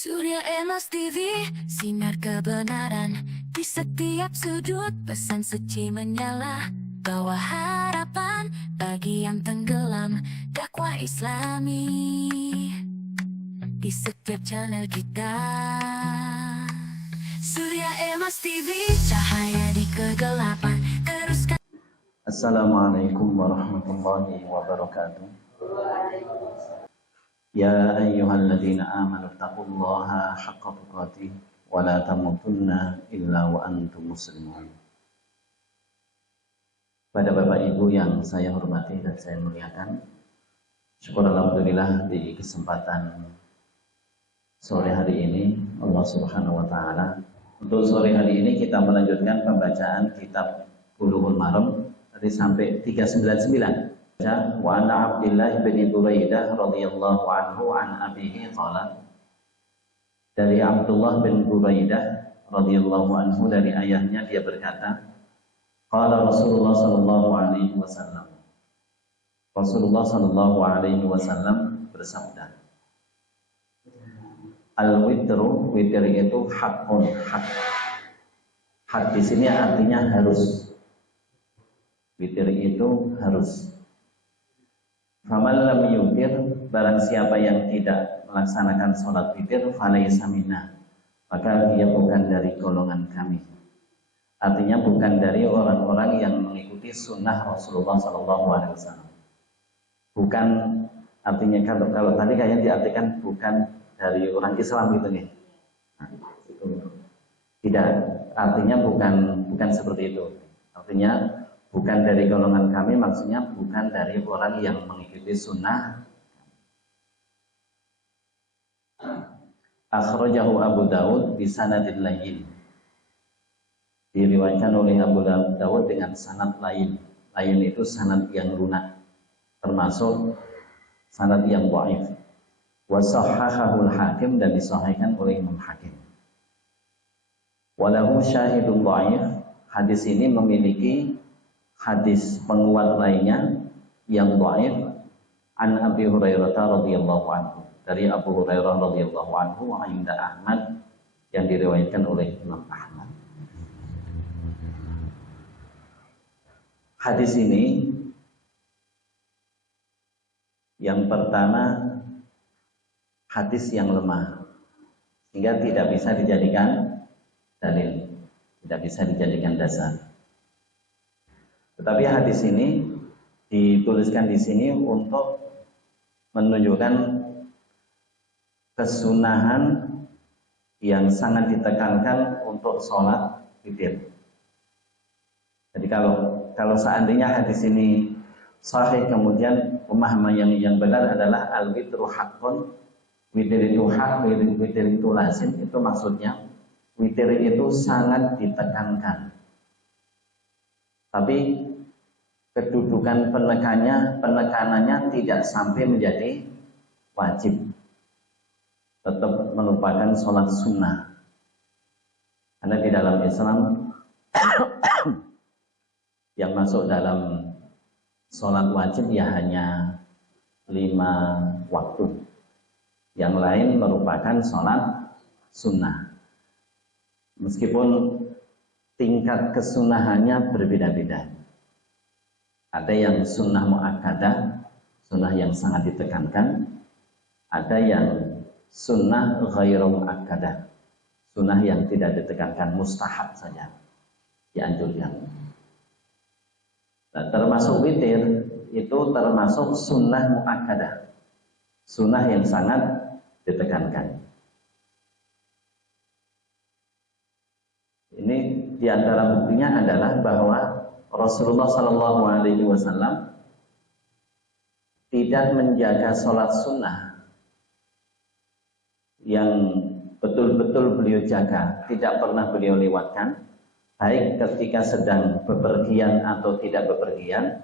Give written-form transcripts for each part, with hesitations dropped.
Surya Emas TV, sinar kebenaran di setiap sudut, pesan suci menyala, bawa harapan bagi yang tenggelam, dakwah Islami di setiap channel kita. Surya Emas TV, cahaya di kegelapan, teruskan. Assalamualaikum warahmatullahi wabarakatuh. Ya ayyuhalladzina amanu taqullaha haqqa tuqatih wa la tamutunna illa wa antum muslimun. Pada Bapak Ibu yang saya hormati dan saya muliakan, syukur alhamdulillah di kesempatan sore hari ini Allah Subhanahu wa taala. Untuk sore hari ini kita melanjutkan pembacaan kitab Bulughul Maram dari sampai 399. Wa anna Abdillah bin Buraidah radhiyallahu anhu an abihi qala, dari Abdullah bin Buraidah radhiyallahu anhu dari ayahnya dia berkata, qala Rasulullah sallallahu alaihi wasallam, Rasulullah sallallahu alaihi wasallam bersabda, al-witru, witir itu hakun, hak. Hak di sini artinya harus. Witir itu harus. Faman lam yutir, barang siapa yang tidak melaksanakan sholat witir, falaysa minna, maka dia bukan dari golongan kami. Artinya bukan dari orang-orang yang mengikuti sunnah Rasulullah SAW. Bukan, artinya kalau tadi kayaknya diartikan bukan dari orang Islam gitu nih. Nah, itu. Tidak, artinya bukan seperti itu. Artinya bukan dari golongan kami, maksudnya bukan dari orang yang mengikuti sunnah. Akhrajahu Abu Dawud bisanadin layyin, diriwayatkan oleh Abu Dawud dengan sanad lain. Lain itu sanad yang lunak, termasuk sanad yang dhaif. Wa sahhahul Hakim, dan disahihkan oleh Imam Hakim. Walahu syahidun dhaif, hadis ini memiliki hadis penguat lainnya yang dhaif, an Abi Hurairah radhiyallahu anhu, dari Abu Hurairah radhiyallahu anhu, inda Ahmad, yang diriwayatkan oleh Imam Ahmad. Hadis ini yang pertama hadis yang lemah, sehingga tidak bisa dijadikan dalil, tidak bisa dijadikan dasar. Tetapi hadis ini dituliskan di sini untuk menunjukkan kesunahan yang sangat ditekankan untuk sholat witir. Jadi kalau seandainya hadis ini sahih, kemudian pemahaman yang benar adalah al-witru haqqun, witir itu hak, witir itu lazim, itu maksudnya witir itu sangat ditekankan. Tapi kedudukan penekanannya tidak sampai menjadi wajib, tetap merupakan sholat sunnah. Karena di dalam Islam yang masuk dalam sholat wajib ya hanya 5 waktu, yang lain merupakan sholat sunnah. Meskipun tingkat kesunahannya berbeda-beda. Ada yang sunnah muakkadah, sunnah yang sangat ditekankan. Ada yang sunnah ghairu muakkadah, sunnah yang tidak ditekankan, mustahab saja, dianjurkan. Nah, termasuk witir itu termasuk sunnah muakkadah, sunnah yang sangat ditekankan. Ini diantara buktinya adalah bahwa Rasulullah Sallallahu Alaihi Wasallam tidak menjaga sholat sunnah yang betul-betul beliau jaga, tidak pernah beliau lewatkan, baik ketika sedang bepergian atau tidak bepergian,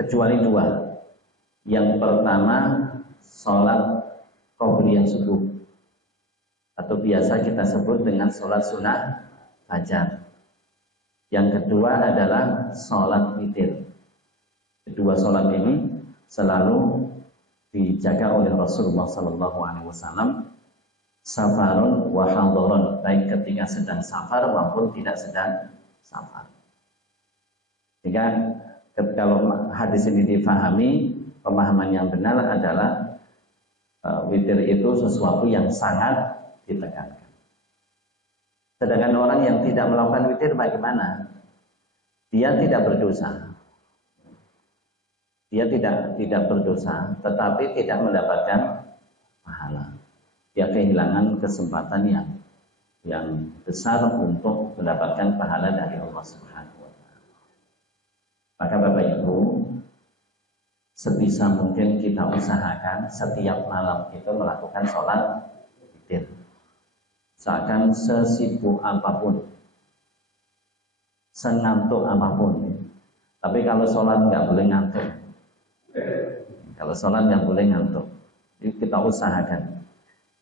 kecuali 2. Yang pertama, sholat qobliyah subuh, atau biasa kita sebut dengan sholat sunnah fajar. Yang kedua adalah sholat witir. Kedua sholat ini selalu dijaga oleh Rasulullah SAW safarun wa hadharun, baik ketika sedang safar maupun tidak sedang safar. Jika kalau hadis ini difahami, pemahaman yang benar adalah witir itu sesuatu yang sangat ditekankan. Sedangkan orang yang tidak melakukan witir bagaimana? Dia tidak berdosa. Dia tidak berdosa, tetapi tidak mendapatkan pahala. Dia kehilangan kesempatan yang besar untuk mendapatkan pahala dari Allah Subhanahu wa taala. Maka Bapak Ibu, sebisa mungkin kita usahakan setiap malam itu melakukan sholat witir. Seakan sesibuk apapun, sengantuk apapun. Tapi kalau sholat nggak boleh ngantuk. Kalau sholat nggak boleh ngantuk. Jadi kita usahakan.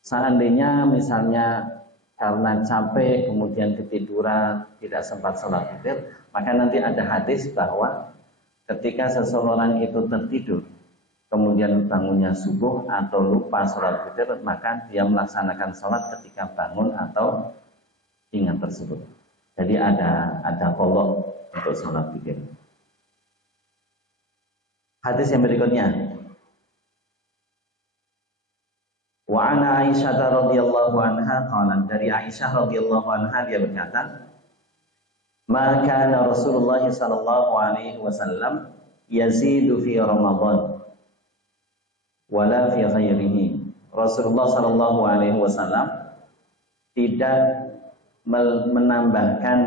Seandainya misalnya karena capek kemudian ketiduran tidak sempat sholat witir, maka nanti ada hadis bahwa ketika seseorang itu tertidur kemudian bangunnya subuh atau lupa sholat witir, maka dia melaksanakan sholat ketika bangun atau ingat tersebut. Jadi ada qadha untuk sholat witir. Hadis yang berikutnya, wa ana Aisyah radhiyallahu anha qalat, dari Aisyah radhiyallahu anha dia berkata, ma kana Rasulullah sallallahu alaihi wasallam yazidu fi Ramadan wala fi ghairihi. Rasulullah sallallahu alaihi wasallam tidak menambahkan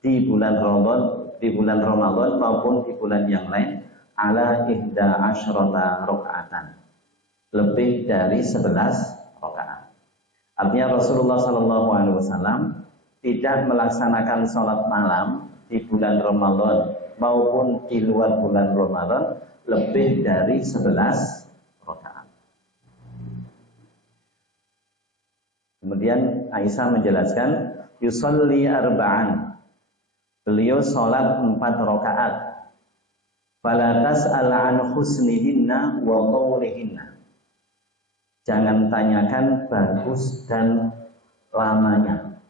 di bulan Ramadan maupun di bulan yang lain ala ihda asyrata rakaatan, lebih dari 11 rakaat. Artinya Rasulullah sallallahu alaihi wasallam tidak melaksanakan sholat malam di bulan Ramadan maupun di luar bulan Ramadan lebih dari 11 rakaat. Kemudian Aisyah menjelaskan, yusalli arba'an, beliau sholat 4 rakaat. Fala tas'al an husnihinna wa tawlihinna, jangan tanyakan bagus dan lamanya.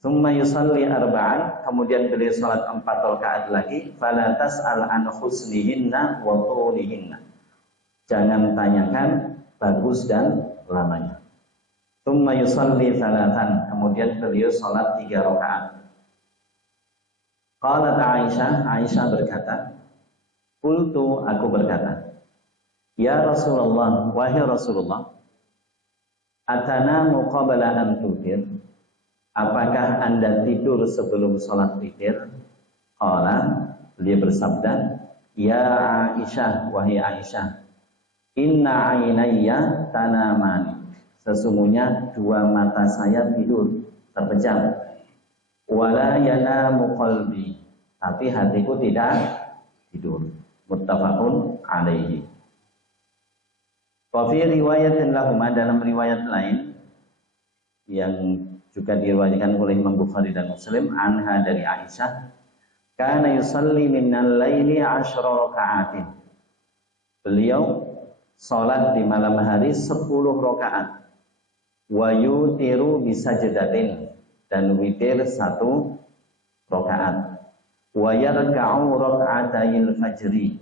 Summa yusalli arba'an, kemudian beliau salat 4 rakaat lagi. Fala tas'al an husnihinna wa tawlihinna, jangan tanyakan bagus dan lamanya. Summa yusalli thalathan, kemudian beliau salat 3 rakaat. Qalat Aisyah berkata, qultu, aku berkata, ya Rasulullah, wahai Rasulullah, atanamu qabla an tutir, apakah Anda tidur sebelum sholat witir? Qala, beliau bersabda, ya Aisyah, wahai Aisyah, inna ainayya tanamani, sesungguhnya 2 mata saya tidur, terpejam. Wala yanamu qalbi, tapi hatiku tidak tidur. Muttafaqun alaihi. Wa fi riwayatin lahuma, dalam riwayat lain yang juga diriwayatkan oleh Imam Bukhari dan Muslim, anha dari Aisyah, kana yusalli minal laili 10 raka'atin, beliau salat di malam hari 10 rakaat. Wa yutiru bisajdatin, dan witir 1 rakaat. Wa yarka'u raka'atayil fajri,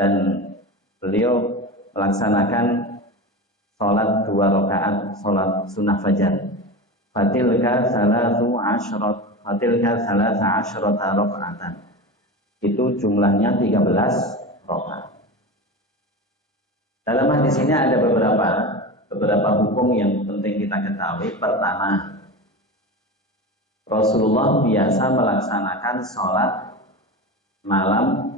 dan beliau melaksanakan salat 2 rakaat salat sunnah fajar. Fatilka 13 rakaatan, itu jumlahnya 13 rakaat. Dalam hadis ini ada beberapa hukum yang penting kita ketahui. Pertama, Rasulullah biasa melaksanakan sholat malam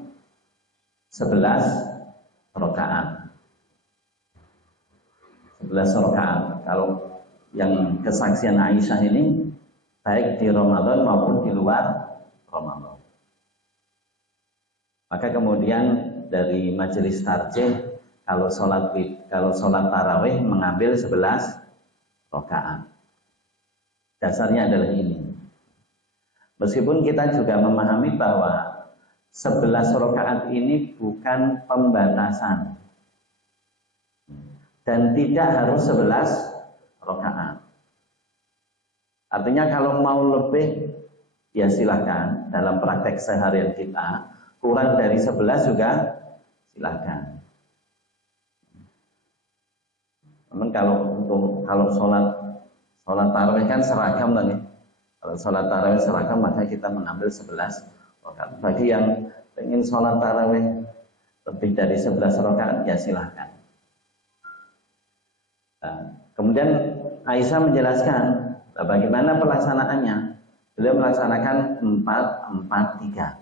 11 rakaat. 11 rakaat. Kalau yang kesaksian Aisyah ini baik di Ramadan maupun di luar Ramadan. Maka kemudian dari majelis tarjih, kalau sholat tarawih mengambil 11 rakaat. Dasarnya adalah ini. Meskipun kita juga memahami bahwa 11 rakaat ini bukan pembatasan. dan tidak harus 11 rakaat. Artinya kalau mau lebih ya silahkan, dalam praktek seharian kita kurang dari 11 juga silahkan. Namun kalau sholat tarawih kan seragam lah nih. Kalau sholat tarawih seragam maka kita mengambil 11 rakaat. Bagi yang ingin sholat tarawih lebih dari 11 rakaat ya silahkan. Nah, kemudian Aisyah menjelaskan bagaimana pelaksanaannya. Beliau melaksanakan 4-4-3.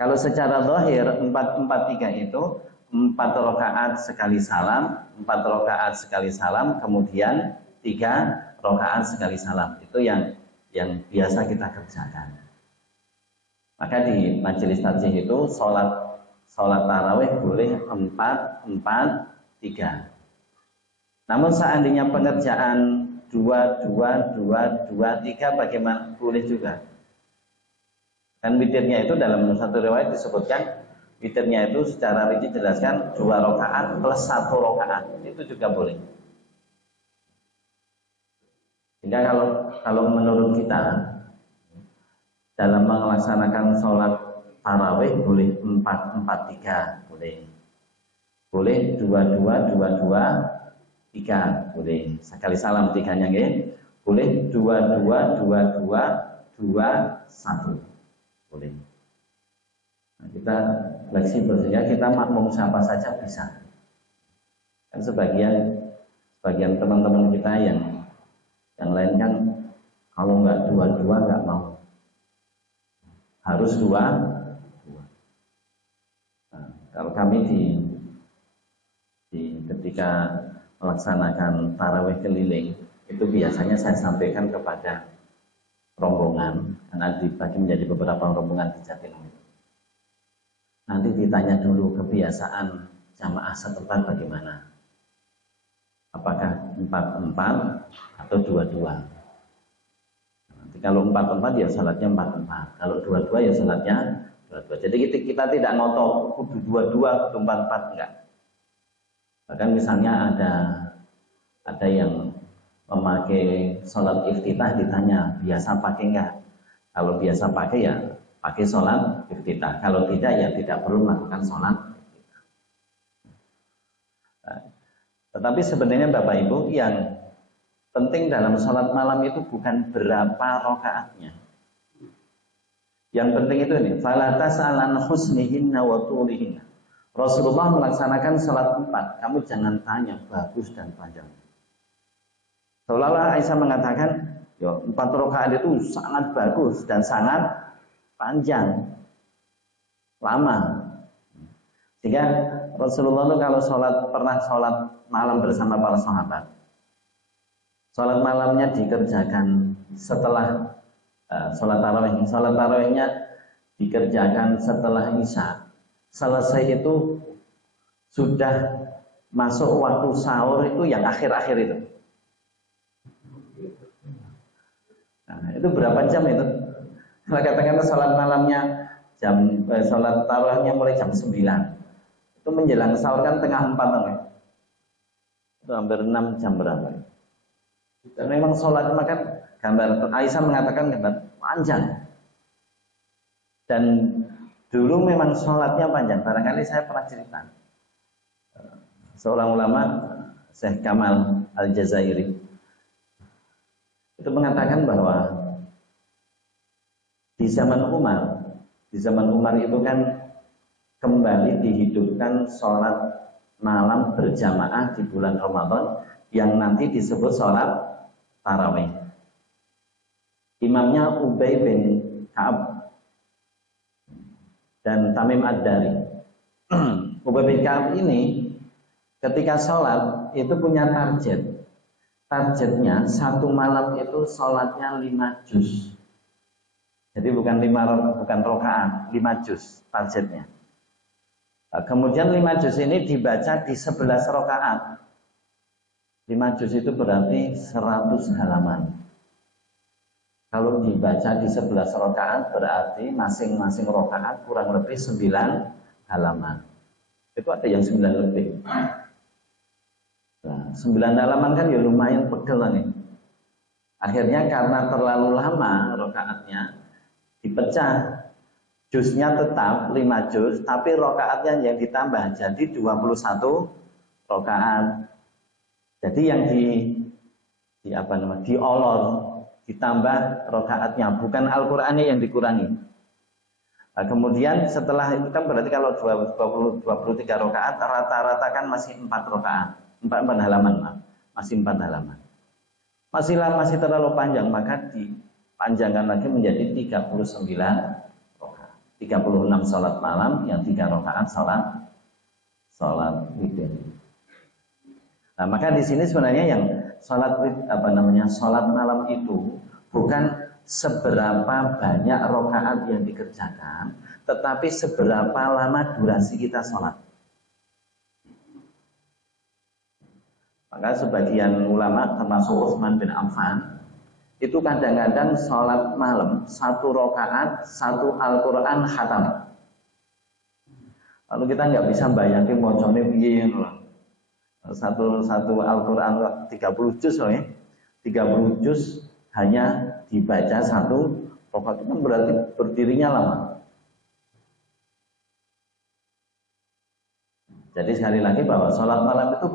Kalau secara zahir 4-4-3 itu 4 rakaat sekali salam, 4 rakaat sekali salam, kemudian 3 rakaat sekali salam. Itu yang biasa kita kerjakan. Maka di majelis tarjih itu sholat tarawih boleh 4-4-3. Namun seandainya pengerjaan 2-2-2-2-3 bagaimana? Boleh juga. Kan witirnya itu dalam satu riwayat disebutkan witirnya itu secara rinci jelaskan 2 rakaat plus 1 rakaat. Itu juga boleh. Sehingga kalau menurut kita dalam melaksanakan sholat tarawih boleh 4-4-3 boleh. Boleh 2-2-2-2-3 boleh. Sekali salam 3-nya nggih. Boleh 2-2-2-2-2-1 boleh. Nah, kita fleksibel sehingga kita makmum siapa saja bisa. Kan sebagian teman-teman kita yang lain kan kalau nggak 2-2 nggak mau, harus 2. Nah, kalau kami ketika melaksanakan tarawih keliling itu biasanya saya sampaikan kepada rombongan, karena dibagi menjadi beberapa rombongan di Jatinangor. Nanti ditanya dulu kebiasaan jamaah setempat bagaimana. Apakah 4-4 atau 2-2? Nanti kalau 4-4 ya salatnya 4-4. Kalau 2-2 ya salatnya 2-2. Jadi kita tidak ngotot kudu 2-2 kudu 4-4 enggak. Bahkan misalnya ada yang memakai sholat iftitah ditanya biasa pakai enggak? Kalau biasa pakai ya pakai sholat iftitah. Kalau tidak ya tidak perlu melakukan sholat iftitah. Nah, tetapi sebenarnya Bapak Ibu yang penting dalam sholat malam itu bukan berapa rakaatnya. Yang penting itu ini, fala tas'alan husnihinna wa tulihinna. Rasulullah melaksanakan sholat 4. Kamu jangan tanya bagus dan panjang. Seolah-olah Aisyah mengatakan, 4 rakaat itu sangat bagus dan sangat panjang, lama. Sehingga Rasulullah itu kalau pernah sholat malam bersama para sahabat, sholat malamnya dikerjakan setelah sholat tarawih. Sholat tarawihnya dikerjakan setelah Isya. Selesai itu sudah masuk waktu sahur itu yang akhir-akhir itu. Nah, itu berapa jam itu? Kalau katakan sholat malamnya sholat tarawihnya mulai jam 9. Itu menjelang sahur kan tengah 4 ya. Itu hampir 6 jam berapa ya? Dan memang sholat makan gambar Aisyah mengatakan gambar panjang. Dan dulu memang sholatnya panjang. Barangkali saya pernah cerita. Seorang ulama Syekh Kamal Al-Jazairi itu mengatakan bahwa di zaman Umar itu kan kembali dihidupkan sholat malam berjamaah di bulan Ramadan yang nanti disebut sholat tarawih. Imamnya Ubay bin Ka'ab dan Tamim Ad-Dari. Ubay bin Ka'ab ini ketika sholat itu punya target. Targetnya satu malam itu sholatnya 5 juz. Jadi bukan rakaat, 5 juz targetnya. Kemudian 5 juz ini dibaca di 11 rakaat. 5 juz itu berarti 100 halaman. Kalau dibaca di 11 rakaat berarti masing-masing rakaat kurang lebih 9 halaman. Itu ada yang 9 lebih. 9 halaman kan ya lumayan pegel nih. Akhirnya karena terlalu lama rakaatnya dipecah. Juznya tetap 5 juz, tapi rakaatnya yang ditambah jadi 21 rakaat. Jadi yang diolor, ditambah rakaatnya, bukan Al-Qur'annya yang dikurangi. Nah, kemudian setelah itu kan berarti kalau 23 rakaat rata-rata kan masih 4 rakaat, 4 halaman, masih 4 halaman. Masih terlalu panjang, maka dipanjangkan lagi menjadi 39 rakaat. 36 sholat malam, yang 3 rakaat sholat witir. Nah, maka di sini sebenarnya yang sholat malam itu bukan seberapa banyak rakaat yang dikerjakan, tetapi seberapa lama durasi kita sholat. Maka sebagian ulama termasuk Utsman bin Affan itu kadang-kadang sholat malam 1 rakaat 1 Al-Quran khatam. Lalu kita nggak bisa bayangin bocone piye satu Al-Quran 30 juz loh ya. 30 juz hanya dibaca 1 rakaat, itu kan berarti berdirinya lama. Jadi sekali lagi bahwa sholat malam itu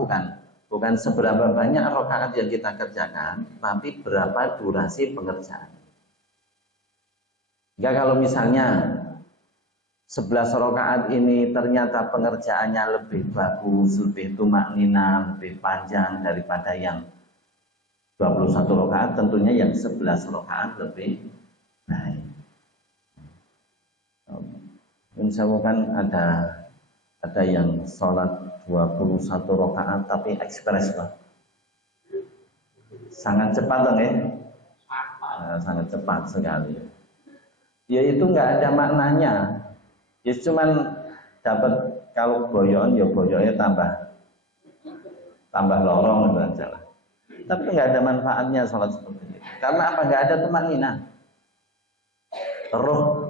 bukan seberapa banyak rakaat yang kita kerjakan, tapi berapa durasi pengerjaan. Jika kalau misalnya 11 rakaat ini ternyata pengerjaannya lebih bagus, lebih tumaknina, lebih panjang daripada yang 21 rakaat, tentunya yang 11 rakaat lebih baik. Misalkan ada yang sholat 21 rakaat tapi ekspres Pak. Sangat cepat dong ya. Sangat cepat sekali. Ya itu nggak ada maknanya. Ya cuman dapat, kalau boyon ya boyonnya tambah lorong gitu aja lah. Tapi nggak ada manfaatnya sholat seperti itu. Karena apa? Nggak ada tumakninah.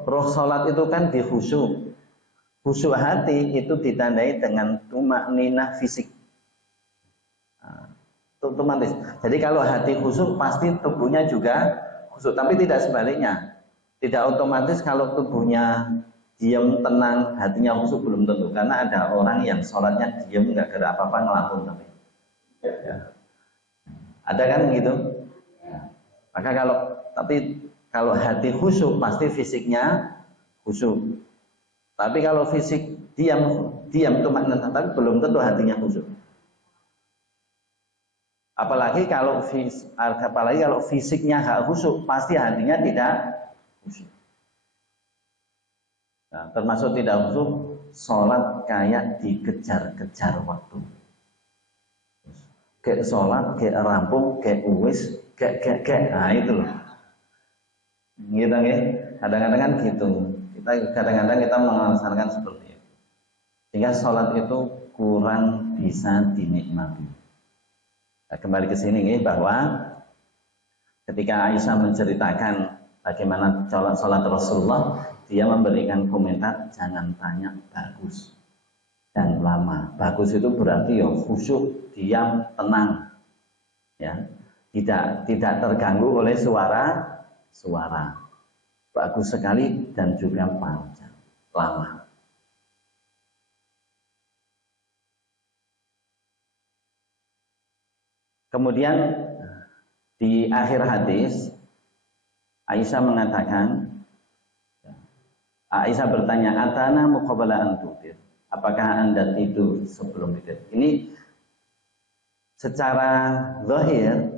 Roh sholat itu kan dikhusyuk. Khusyuk hati itu ditandai dengan tumakninah fisik. Otomatis. Jadi kalau hati khusyuk pasti tubuhnya juga khusyuk, tapi tidak sebaliknya. Tidak otomatis kalau tubuhnya diam tenang, hatinya khusyuk, belum tentu. Karena ada orang yang sholatnya diam nggak gerak apa-apa ngelamun tapi. Ya. Ada kan gitu? Maka kalau hati khusyuk pasti fisiknya khusyuk. Tapi kalau fisik diam itu makna, tapi belum tentu hatinya khusyuk. Apalagi kalau fisiknya gak khusyuk, pasti hatinya tidak khusyuk. Nah, termasuk tidak khusyuk, sholat kayak dikejar-kejar waktu. Kayak sholat, kayak rampung, kayak uwis, kayak, nah itu loh. Gitu ya, kadang-kadang kan gitu. Kadang-kadang kita melaksanakan seperti itu, sehingga sholat itu kurang bisa dinikmati. Nah, kembali ke sini nih, bahwa ketika Aisyah menceritakan bagaimana sholat Rasulullah, dia memberikan komentar, jangan tanya bagus dan lama. Bagus itu berarti ya khusyuk, diam, tenang, ya, tidak terganggu oleh suara. Bagus sekali dan juga panjang, lama. Kemudian di akhir hadis Aisyah mengatakan, Aisyah bertanya, atana muqabala an tutir, apakah Anda tidur sebelum tidur? Ini secara zahir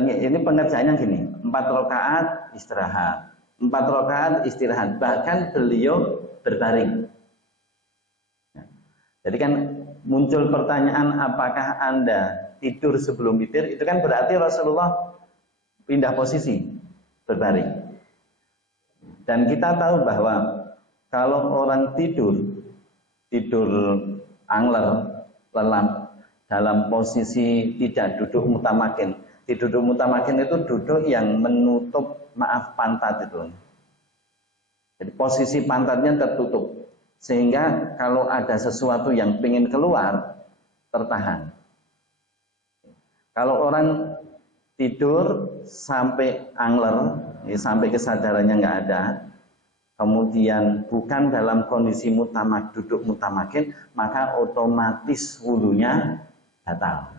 ini pengerjaannya gini, 4 rakaat istirahat, 4 rakaat istirahat, bahkan beliau berbaring. Jadi kan muncul pertanyaan, apakah Anda tidur sebelum witir? Itu kan berarti Rasulullah pindah posisi, berbaring. Dan kita tahu bahwa kalau orang tidur angler, lelap, dalam posisi tidak duduk mutamakin. Duduk mutamakin itu duduk yang menutup pantat itu. Jadi posisi pantatnya tertutup, sehingga kalau ada sesuatu yang ingin keluar, tertahan. Kalau orang tidur sampai angler, ya, sampai kesadarannya nggak ada, kemudian bukan dalam kondisi mutamak, duduk mutamakin, maka otomatis wudunya batal.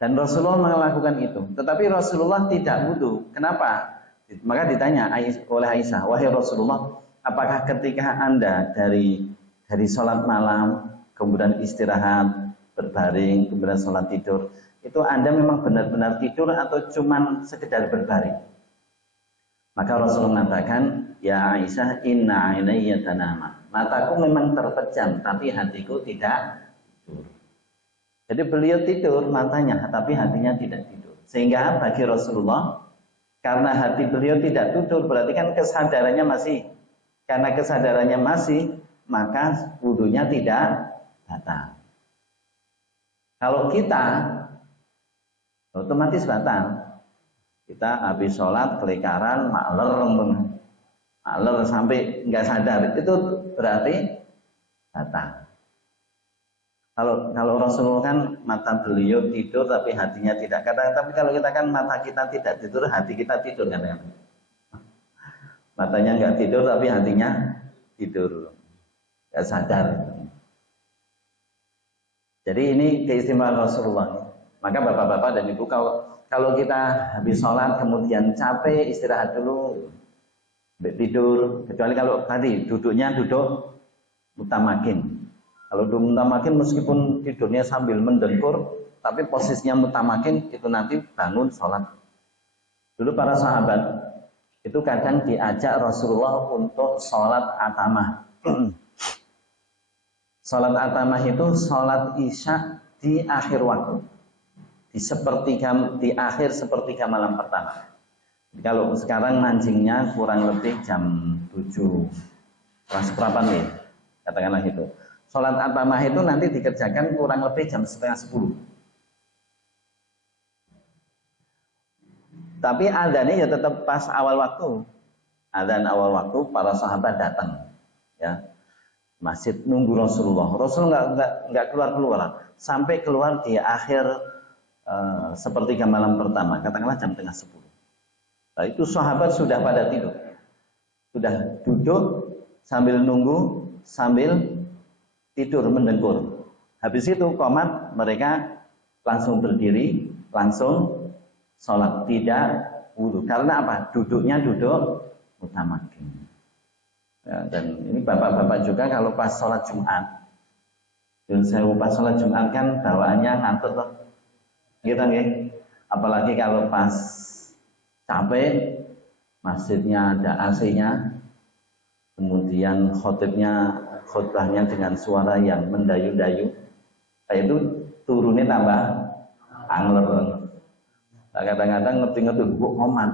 Dan Rasulullah melakukan itu. Tetapi Rasulullah tidak wudu. Kenapa? Maka ditanya oleh Aisyah, wahai Rasulullah, apakah ketika Anda dari sholat malam, kemudian istirahat, berbaring, kemudian sholat tidur, itu Anda memang benar-benar tidur atau cuman sekedar berbaring? Maka Rasulullah mengatakan, ya Aisyah, inna ainayya tanama. Mataku memang terpejam, tapi hatiku tidak tidur. Jadi beliau tidur matanya, tapi hatinya tidak tidur. Sehingga bagi Rasulullah, karena hati beliau tidak tidur, berarti kan kesadarannya masih. Karena kesadarannya masih, maka wudunya tidak batal. Kalau kita, otomatis batal. Kita habis sholat, kelikaran, makler sampai nggak sadar, itu berarti batal. Kalau Rasulullah kan mata beliau tidur tapi hatinya tidak. Tapi kalau kita kan mata kita tidak tidur, hati kita tidur kan? Matanya nggak tidur tapi hatinya tidur, nggak sadar. Jadi ini keistimewaan Rasulullah. Maka bapak-bapak dan ibu, kalau kita habis sholat kemudian capek, istirahat dulu, tidur. Kecuali kalau tadi duduknya duduk mutamakin. Kalau duduk mutamakin meskipun tidurnya sambil mendengkur, tapi posisinya mutamakin, itu nanti bangun sholat. Dulu para sahabat itu kadang diajak Rasulullah untuk sholat atamah. Sholat atamah itu sholat isya di akhir waktu, di akhir sepertiga malam pertama. Jadi kalau sekarang mancingnya kurang lebih jam 7, kurang seperempat nih, katakanlah itu. Sholat atamah itu nanti dikerjakan kurang lebih jam setengah 10. Tapi adzannya ya tetap pas awal waktu. Adzan awal waktu, para sahabat datang, ya, masjid nunggu Rasulullah. Rasul nggak keluar sampai keluar di akhir sepertiga malam pertama, katakanlah jam tengah 10. Nah, itu sahabat sudah pada tidur, sudah duduk sambil nunggu, sambil tidur mendengkur. Habis itu qomat, mereka langsung berdiri, langsung sholat, tidak wudu. Karena apa? Duduknya duduk mutamakin. Ya, dan ini bapak-bapak juga kalau pas sholat Jumat, dan saya pas sholat Jumat kan bawaannya ngantuk tuh, gitu nggih. Apalagi kalau pas capek, masjidnya ada AC-nya, kemudian khutbahnya dengan suara yang mendayu-dayu, kayak itu turunnya tambah angler. Kadang-kadang ngerti-ngerti kok komat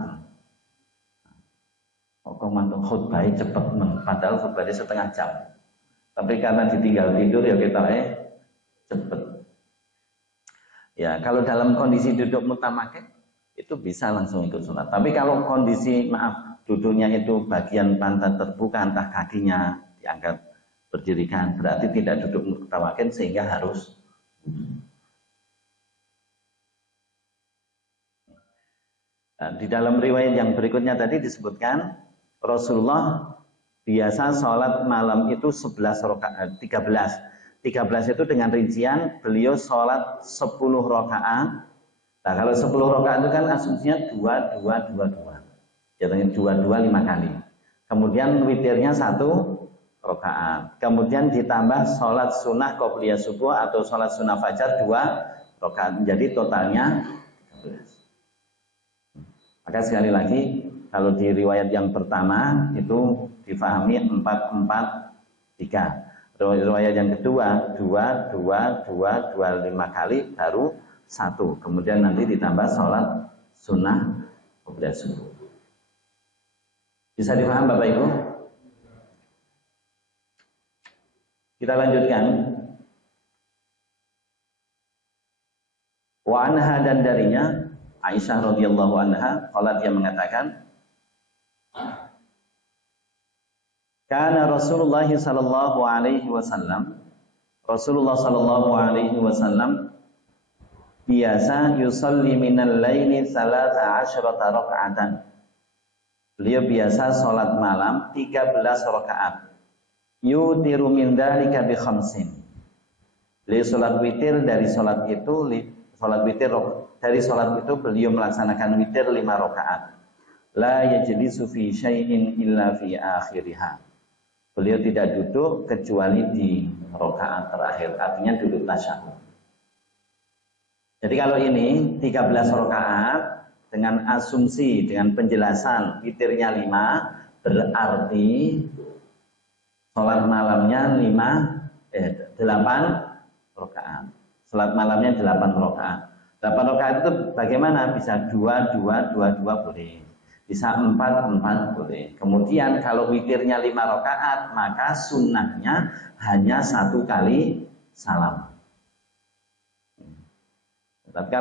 khutbahnya cepet, padahal khutbahnya setengah jam. Tapi karena ditinggal tidur ya kita cepet. Ya, kalau dalam kondisi duduk mutamakin itu bisa langsung ikut sholat. Tapi kalau kondisi duduknya itu bagian pantat terbuka, entah kakinya diangkat berdirikan, berarti tidak duduk mutamakin sehingga harus. Nah, di dalam riwayat yang berikutnya tadi disebutkan Rasulullah biasa sholat malam itu 11 rakaat, 13 itu dengan rincian beliau sholat 10 rakaat. Nah, kalau 10 rakaat itu kan asumsinya 2. Jadinya 2 5 kali. Kemudian witirnya 1 rakaat. Kemudian ditambah sholat sunnah qobliyah subuh atau sholat sunnah fajar 2 rakaat. Jadi totalnya 13. Maka sekali lagi, kalau di riwayat yang pertama itu difahami 4-4-3. Riwayat yang kedua 2 5 kali baru 1. Kemudian nanti ditambah sholat sunnah qobliyah subuh. Bisa difaham Bapak Ibu? Kita lanjutkan. Wa anha, dan darinya Aisyah radhiyallahu anha, qalat, dia mengatakan, kana Rasulullah sallallahu alaihi wasallam, Rasulullah sallallahu alaihi wasallam biasa yusalli minal laili 13 raka'atan. Beliau biasa sholat malam 13 rakaat. Yutiru min dzalika bi khamsin. Beliau sholat witir dari sholat itu beliau melaksanakan witir 5 rakaat. La yajlisu fi syai'in illa fi akhiriha. Beliau tidak duduk kecuali di rakaat terakhir, artinya duduk tasyahud. Jadi kalau ini 13 rakaat dengan asumsi, dengan penjelasan witirnya 5, berarti sholat malamnya 8 rakaat. Sholat malamnya 8 rakaat. 8 rakaat itu bagaimana? Bisa 2, 2, 2, 2 boleh. Bisa 4, 4 boleh. Kemudian kalau witirnya 5 rakaat, maka sunnahnya hanya 1 kali salam. Tapi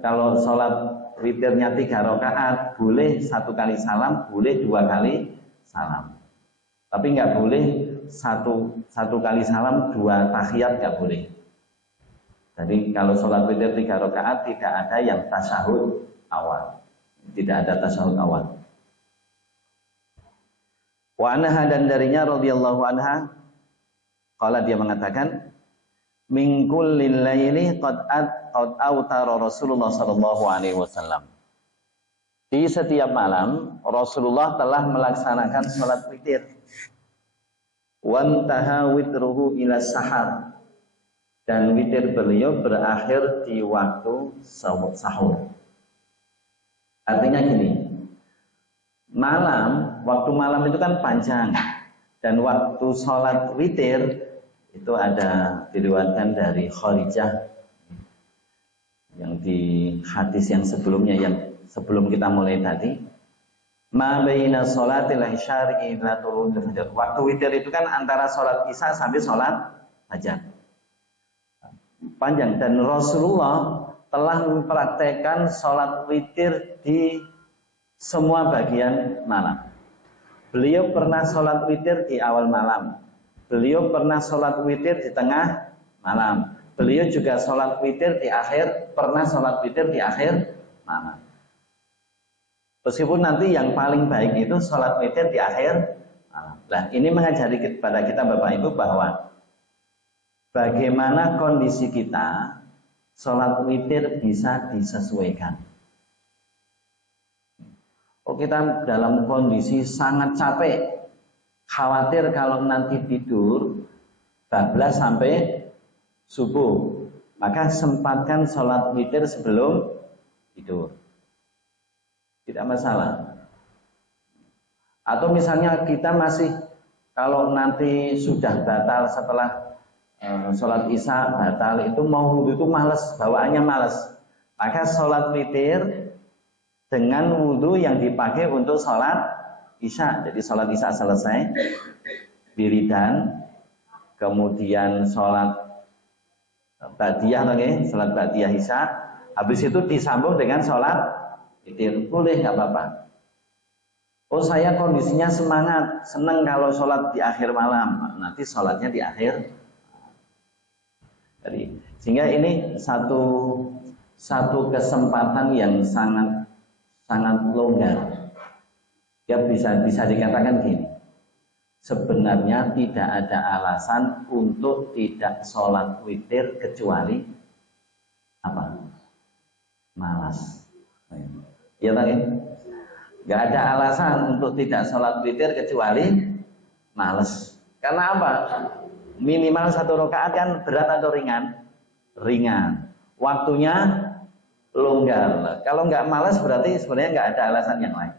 kalau sholat witirnya 3 rakaat, boleh 1 kali salam, boleh 2 kali salam. Tapi nggak boleh satu kali salam 2 tahiyat, nggak boleh. Jadi kalau sholat witir 3 rakaat tidak ada yang tasyahud awal, tidak ada tasyahud awal. Wa anha, dan darinya radhiyallahu anha, qala dia mengatakan, min kullil laili qad autara Rasulullah sallallahu alaihi wasallam. Di setiap malam Rasulullah telah melaksanakan salat witir. Wantaha witruhu ila sahar, dan witir beliau berakhir di waktu sahur. Artinya gini, waktu malam itu kan panjang, dan waktu sholat witir itu ada diriwayatkan dari Kharijah yang di hadis yang sebelumnya, yang sebelum kita mulai tadi, ma baina sholatil isya'i ila tulul fajar. Waktu witir itu kan antara sholat isya sampai sholat fajar, panjang, dan Rasulullah telah mempraktekkan sholat witir di semua bagian malam. Beliau pernah sholat witir di awal malam, beliau pernah sholat witir di tengah malam, beliau juga sholat witir di akhir, pernah sholat witir di akhir malam. Meskipun nanti yang paling baik itu sholat witir di akhir malam. Nah, ini mengajari kepada kita Bapak Ibu bahwa bagaimana kondisi kita, sholat witir bisa disesuaikan. Oh, kita dalam kondisi sangat capek, khawatir kalau nanti tidur bablas sampai subuh, maka sempatkan sholat witir sebelum tidur, tidak masalah. Atau misalnya kita masih, kalau nanti sudah batal setelah sholat isya batal, itu mau wudhu itu males, bawaannya males, maka sholat witir dengan wudhu yang dipakai untuk sholat isya. Jadi sholat isya selesai, wiridan, kemudian sholat ba'diyah, sholat ba'diyah isya, habis itu disambung dengan sholat witir, boleh, nggak apa-apa. Oh, saya kondisinya semangat, senang kalau sholat di akhir malam, nanti sholatnya di akhir. Jadi, sehingga ini satu kesempatan yang sangat longgar. Ya, bisa dikatakan gini, sebenarnya tidak ada alasan untuk tidak sholat witir kecuali apa? Malas. Ya tadi, nggak ada alasan untuk tidak sholat witir kecuali malas. Karena apa? Minimal 1 rakaat kan berat atau ringan? Ringan. Waktunya longgar. Kalau nggak malas berarti sebenarnya nggak ada alasan yang lain.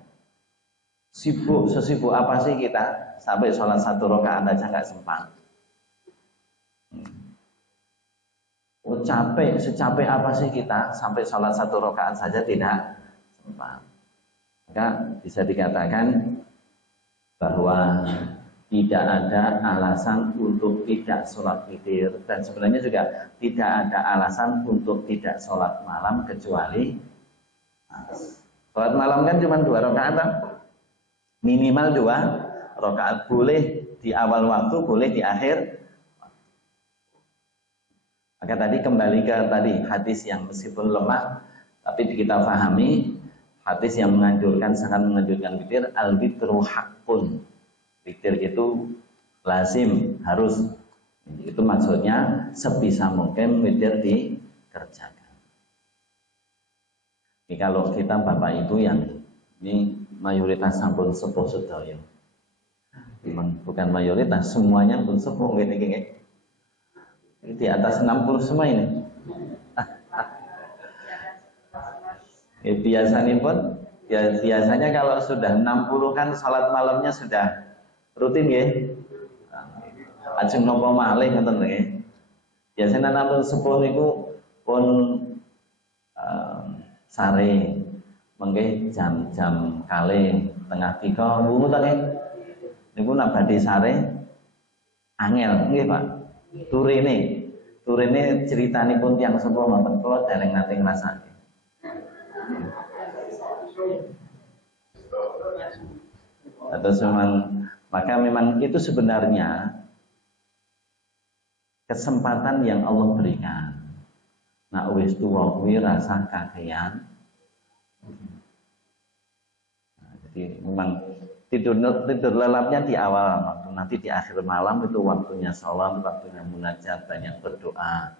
Sesibuk apa sih kita sampai sholat 1 rakaat aja nggak sempat? Oh, secapek apa sih kita sampai sholat 1 rakaat saja tidak sempat? Maka bisa dikatakan bahwa tidak ada alasan untuk tidak sholat witir, dan sebenarnya juga tidak ada alasan untuk tidak sholat malam kecuali sholat malam kan cuma 2 rakaat, minimal 2 rakaat, boleh di awal waktu, boleh di akhir. Maka tadi kembali ke tadi hadis yang meskipun lemah tapi kita pahami hadis yang menganjurkan, sangat menganjurkan witir. Al witru haqqun, witir itu lazim, harus. Itu maksudnya sebisa mungkin witir dikerjakan. Ini kalau kita bapak ibu yang ini mayoritas sampun sepuh sedaya, bukan mayoritas, semuanya pun sepuh gini. Di atas 60 semua ini. Biasanya kalau sudah 60 kan salat malamnya sudah rutin ya. Ajeng nopo malih ngoten nggih. Biasanya nampun sepuh niku pun sare mengke jam kalih tengah 3 wungu ta nggih. Niku nak badhe sare angel nggih Pak. Turine ceritanipun tiyang sepuh ngoten kula dereng nate ngrasake. Atau maka memang itu sebenarnya kesempatan yang Allah berikan. Nah, wis tuwa kuwi rasa kakean. Nah, jadi memang tidur lelapnya di awal waktu, nanti di akhir malam itu waktunya sholat, waktunya munajat, banyak berdoa,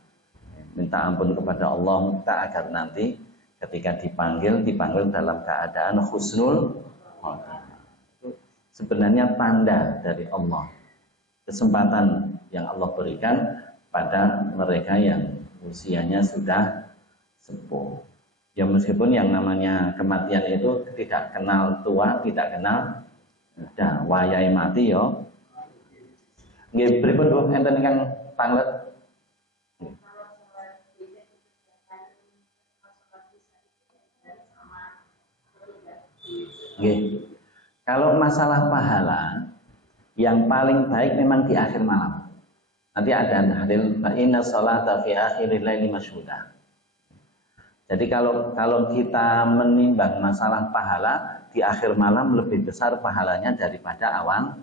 minta ampun kepada Allah, minta agar nanti ketika dipanggil dalam keadaan husnul khotimah. Itu sebenarnya tanda dari Allah, kesempatan yang Allah berikan pada mereka yang usianya sudah sepuh. Ya meskipun yang namanya kematian itu tidak kenal tua, tidak kenal muda, wayai mati yo. Nggih pripun Bu enten ingkang panglet? Nggih. Kalau masalah pahala yang paling baik memang di akhir malam. Nanti ada hadis inna sholata fi akhiril laili masyhudah. Jadi kalau kita menimbang masalah pahala di akhir malam lebih besar pahalanya daripada awal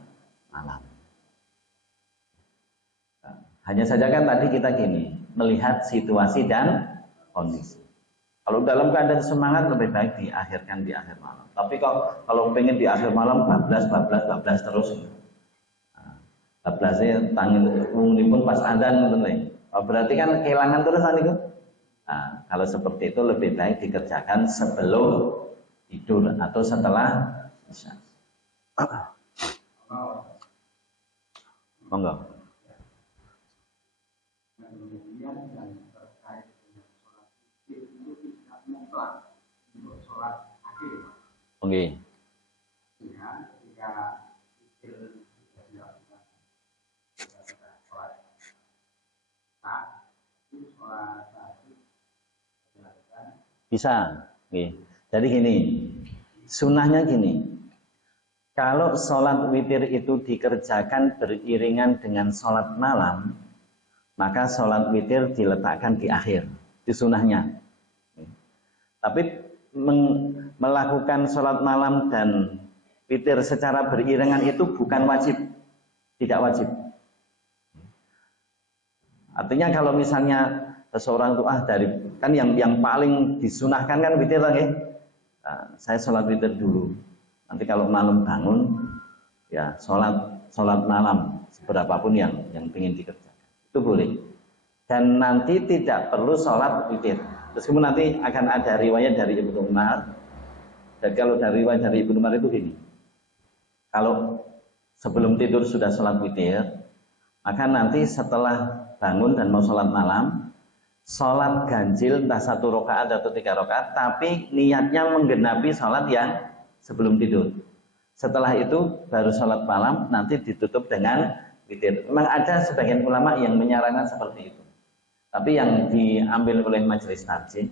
malam. Hanya saja kan tadi kita gini, melihat situasi dan kondisi. Kalau dalam keadaan semangat lebih baik diakhirkan di akhir malam. Tapi kalau pengen di akhir malam bablas terus. Bablasnya tangan pun pas adzan ngoten lho. Berarti kan kehilangan terus niku. Nah, kalau seperti itu lebih baik dikerjakan sebelum tidur atau setelah isya. Monggo. Kemudian yang terkait dengan sholat itu tidak mutlak untuk sholat akhir. Oke. Ya, ketika zikir sudah dilakukan sholat itu sholat dilakukan. Bisa. Oke. Jadi gini, sunnahnya gini. Kalau sholat witir itu dikerjakan beriringan dengan sholat malam, maka sholat witir diletakkan di akhir, itu sunnahnya. Tapi melakukan sholat malam dan witir secara beriringan itu bukan wajib, tidak wajib. Artinya kalau misalnya seseorang itu kan yang paling disunahkan kan witir lah ya. Nah, saya sholat witir dulu. Nanti kalau malam bangun, ya sholat malam seberapapun yang ingin dikerjakan. Itu boleh. Dan nanti tidak perlu sholat witir. Meskipun nanti akan ada riwayat dari Ibnu Umar. Dan kalau dari riwayat dari Ibnu Umar itu gini. Kalau sebelum tidur sudah sholat witir, maka nanti setelah bangun dan mau sholat malam, sholat ganjil entah 1 rakaat atau 3 rakaat, tapi niatnya menggenapi sholat yang sebelum tidur. Setelah itu baru sholat malam, nanti ditutup dengan witir. Memang ada sebagian ulama yang menyarankan seperti itu. Tapi yang diambil oleh majelis tarjih,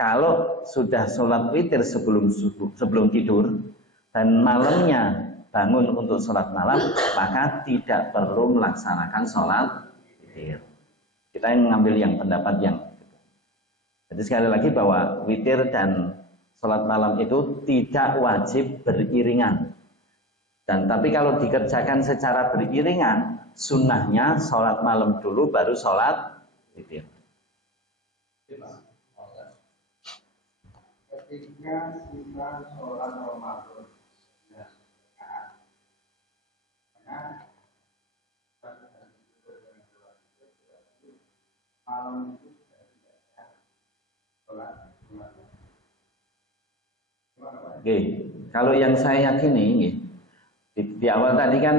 kalau sudah sholat witir sebelum tidur dan malamnya bangun untuk sholat malam, maka tidak perlu melaksanakan sholat witir. Kita yang mengambil yang pendapat yang. Jadi sekali lagi bahwa witir dan sholat malam itu tidak wajib beriringan. Dan tapi kalau dikerjakan secara beriringan, sunnahnya sholat malam dulu baru sholat witir. Ketika kita sholat Ramadan, malam itu sholat. Oke, kalau yang saya yakini, di awal tadi kan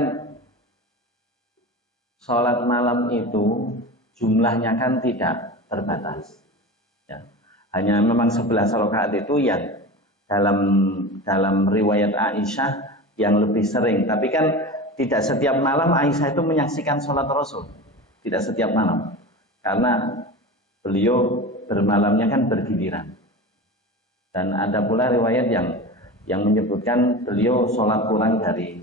sholat malam itu jumlahnya kan tidak terbatas, ya. Hanya memang 11 rakaat itu yang dalam riwayat Aisyah yang lebih sering. Tapi kan tidak setiap malam Aisyah itu menyaksikan sholat Rasul, tidak setiap malam, karena beliau bermalamnya kan bergiliran. Dan ada pula riwayat yang menyebutkan beliau sholat kurang dari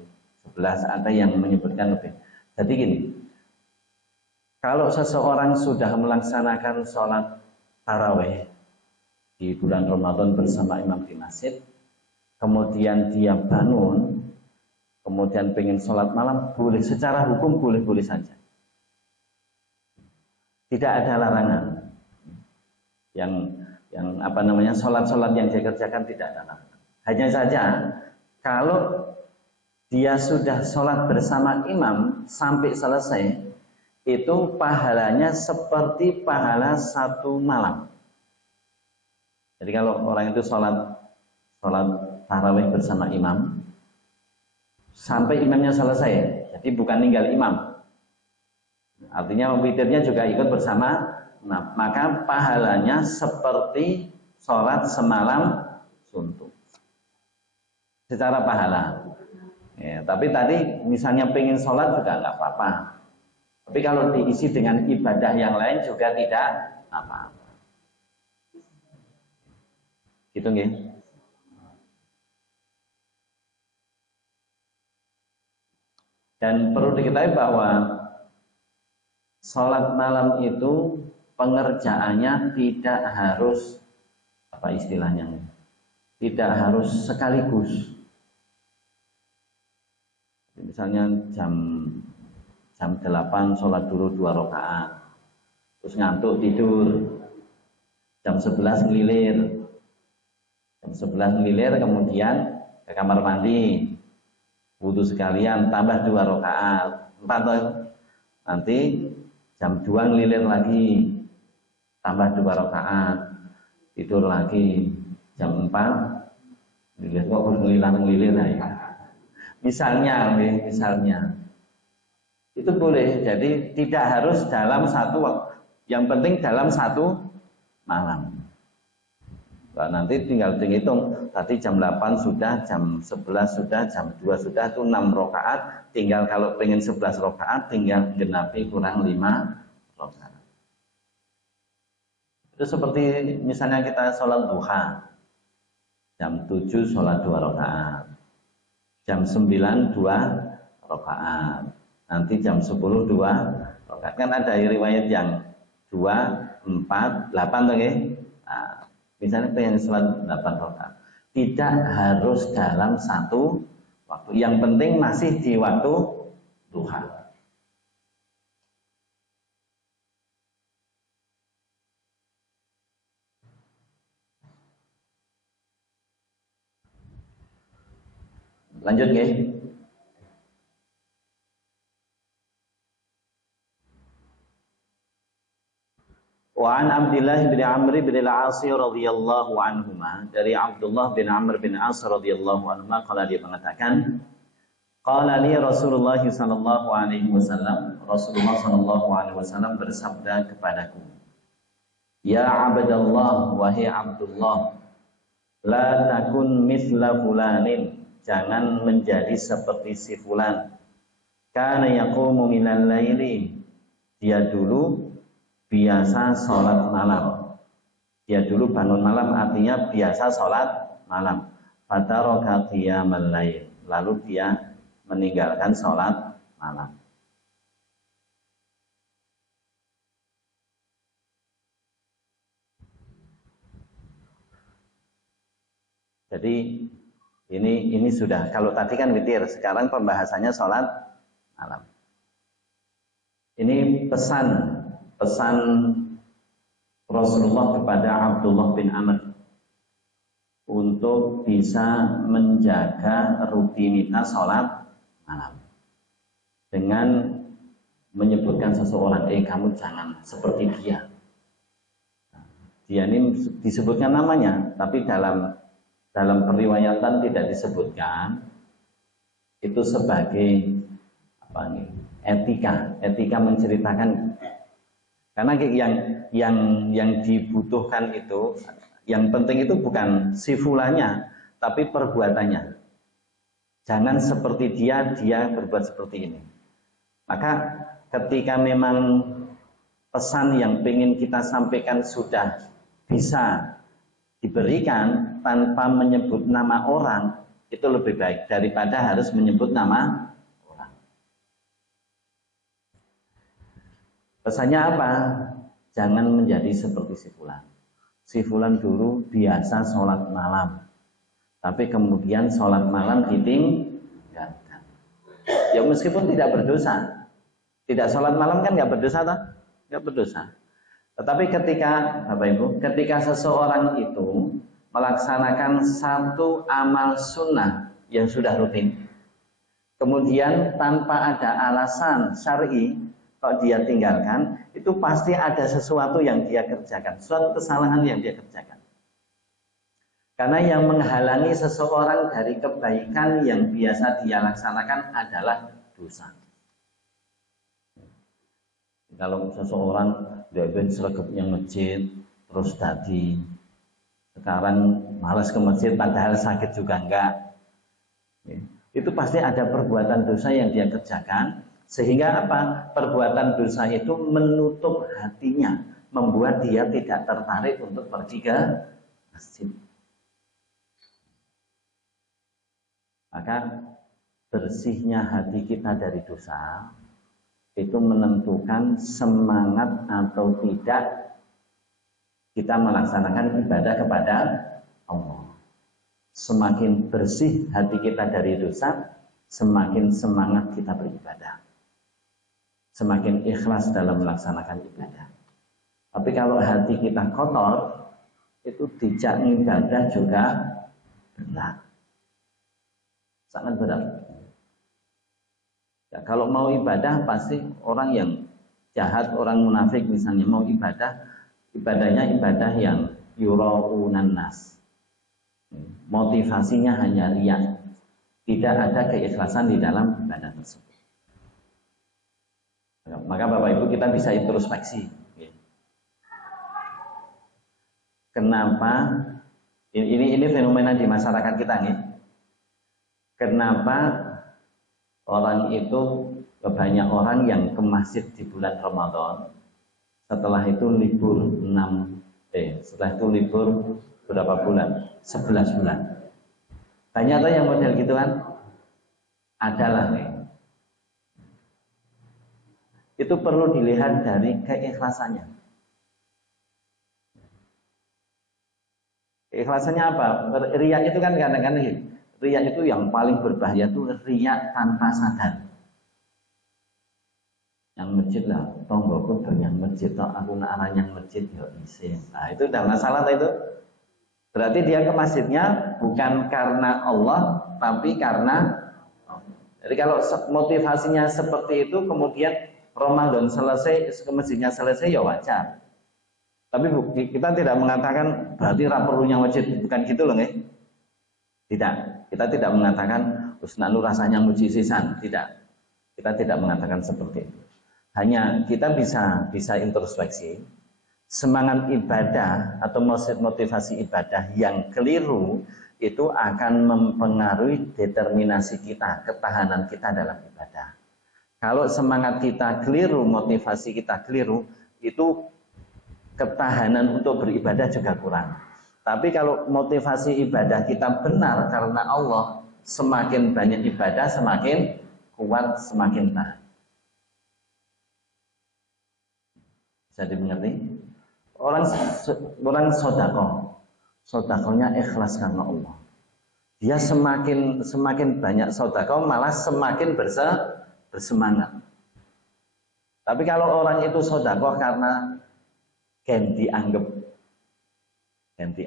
11, ada yang menyebutkan lebih. Jadi gini, kalau seseorang sudah melaksanakan sholat taraweh di bulan Ramadan bersama imam di masjid, kemudian dia bangun, kemudian pengen sholat malam, boleh, secara hukum boleh-boleh saja. Tidak ada larangan. Yang apa namanya, sholat-sholat yang dia kerjakan tidak ada larangan. Hanya saja kalau dia sudah sholat bersama imam sampai selesai, itu pahalanya seperti pahala satu malam. Jadi kalau orang itu sholat tarawih bersama imam sampai imamnya selesai, jadi bukan ninggal imam, artinya witirnya juga ikut bersama. Nah, maka pahalanya seperti sholat semalam suntuk secara pahala. Ya, tapi tadi misalnya pengen sholat juga nggak apa-apa. Tapi kalau diisi dengan ibadah yang lain juga tidak apa-apa. Gitu nggih. Dan perlu diketahui bahwa sholat malam itu pengerjaannya tidak harus, apa istilahnya, tidak harus sekaligus. Misalnya jam 8 sholat dulu 2 rakaat, terus ngantuk tidur, jam 11 ngelilir, kemudian ke kamar mandi, wudu sekalian, tambah 2 rakaat, 4, nanti jam 2 ngelilir lagi, tambah 2 rakaat, tidur lagi, jam 4 ngelilir, kok ngelilir ya. Misalnya itu boleh. Jadi tidak harus dalam satu waktu, yang penting dalam satu malam. Nah, nanti tinggal dihitung, tadi jam 8 sudah, jam 11 sudah, jam 2 sudah, itu 6 rakaat. Tinggal kalau pengen 11 rakaat, tinggal genapi kurang 5 rakaat. Itu seperti misalnya kita sholat duha, jam 7 sholat 2 rakaat, jam 9 2 rakaat, nanti jam 10 2 rakaat. Kan ada riwayat yang 2, 4, 8 tuh, nah, misalnya pengen sholat 8 rakaat, tidak harus dalam satu waktu, yang penting masih di waktu duha. Lanjut nggih. Wa an Abdullah bin Amr bin al-As radhiyallahu anhuma, dari Abdullah bin Amr bin As radhiyallahu anhuma, qala, dia mengatakan, qala li Rasulullah sallallahu alaihi wasallam, Rasulullah sallallahu alaihi wasallam bersabda kepadaku, ya Abdullah, wahai Abdullah, la takun mithla fulanin, jangan menjadi seperti si fulan, kana yaqumu minal laili, dia dulu biasa sholat malam. Dia dulu bangun malam, artinya biasa sholat malam. Fataraka qiyamal lail, lalu dia meninggalkan sholat malam. Jadi ini sudah, kalau tadi kan witir, sekarang pembahasannya sholat malam. Ini pesan Rasulullah kepada Abdullah bin Amr untuk bisa menjaga rutinitas sholat malam dengan menyebutkan seseorang, kamu jangan seperti dia. Dia ini disebutkan namanya, tapi dalam periwayatan tidak disebutkan. Itu sebagai apa nih? Etika menceritakan. Karena yang dibutuhkan itu, yang penting itu bukan si fulannya, tapi perbuatannya. Jangan seperti dia berbuat seperti ini. Maka ketika memang pesan yang ingin kita sampaikan sudah bisa diberikan tanpa menyebut nama orang, itu lebih baik daripada harus menyebut nama orang. Pesannya apa? Jangan menjadi seperti si fulan. Si fulan dulu biasa sholat malam, tapi kemudian sholat malam ditinggalkan. Ya meskipun tidak berdosa, tidak sholat malam kan nggak berdosa toh? Nggak berdosa. Tetapi ketika Bapak Ibu, ketika seseorang itu melaksanakan satu amal sunnah yang sudah rutin, kemudian tanpa ada alasan syar'i kalau dia tinggalkan, itu pasti ada sesuatu yang dia kerjakan, suatu kesalahan yang dia kerjakan. Karena yang menghalangi seseorang dari kebaikan yang biasa dia laksanakan adalah dosa. Kalau seseorang dia sregepnya masjid, terus tadi sekarang malas ke masjid padahal sakit juga enggak, itu pasti ada perbuatan dosa yang dia kerjakan, sehingga apa? Perbuatan dosa itu menutup hatinya, membuat dia tidak tertarik untuk pergi ke masjid. Maka bersihnya hati kita dari dosa itu menentukan semangat atau tidak kita melaksanakan ibadah kepada Allah. Semakin bersih hati kita dari dosa, semakin semangat kita beribadah, semakin ikhlas dalam melaksanakan ibadah. Tapi kalau hati kita kotor, itu dijak ibadah juga berat, sangat berat. Ya, kalau mau ibadah pasti orang yang jahat, orang munafik misalnya mau ibadahnya ibadah yang yuraunan nas. Motivasinya hanya riya, tidak ada keikhlasan di dalam ibadah tersebut. Maka Bapak Ibu kita bisa introspeksi. Kenapa ini fenomena di masyarakat kita nih? Kenapa orang itu, banyak orang yang ke masjid di bulan Ramadan, setelah itu libur setelah itu libur berapa bulan? 11 bulan. Banyak tuh yang model gitu kan? Adalah nih. Itu perlu dilihat dari keikhlasannya. Keikhlasannya apa? Riya itu kan kadang-kadang riya itu yang paling berbahaya itu riya tanpa sadar. Yang masjid lah, tonggoku banyak masjid, toh aku nak yang masjid ya isin. Nah itu udah masalah itu. Berarti dia ke masjidnya bukan karena Allah, tapi karena. Jadi kalau motivasinya seperti itu, kemudian Ramadan selesai, ke masjidnya selesai ya wajar. Tapi kita tidak mengatakan berarti perlunya masjid, bukan gitu loh, nggih. Tidak. Kita tidak mengatakan usnanu rasanya muji sisan, tidak. Kita tidak mengatakan seperti itu. Hanya kita bisa introspeksi. Semangat ibadah atau motivasi ibadah yang keliru itu akan mempengaruhi determinasi kita, ketahanan kita dalam ibadah. Kalau semangat kita keliru, motivasi kita keliru, itu ketahanan untuk beribadah juga kurang. Tapi kalau motivasi ibadah kita benar karena Allah, semakin banyak ibadah, semakin kuat, semakin tahan. Bisa dimengerti? Orang sodakohnya ikhlas karena Allah. Dia semakin banyak sodakoh, malah semakin bersemangat. Tapi kalau orang itu sodakoh karena ganti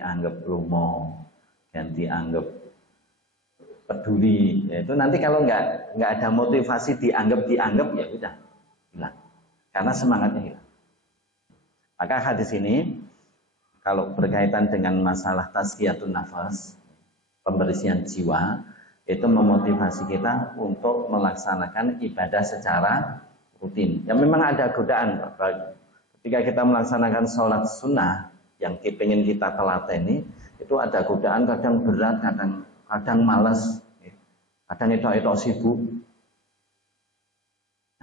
anggap lumo, ganti anggap peduli. Ya, itu nanti kalau nggak ada motivasi dianggap ya udah hilang, karena semangatnya hilang. Maka hadis ini kalau berkaitan dengan masalah tazkiyatun nafas, pembersihan jiwa, itu memotivasi kita untuk melaksanakan ibadah secara rutin. Ya memang ada godaan, ketika kita melaksanakan sholat sunnah yang ingin kita telateni, itu ada godaan, kadang berat, kadang malas, kadang itu sibuk.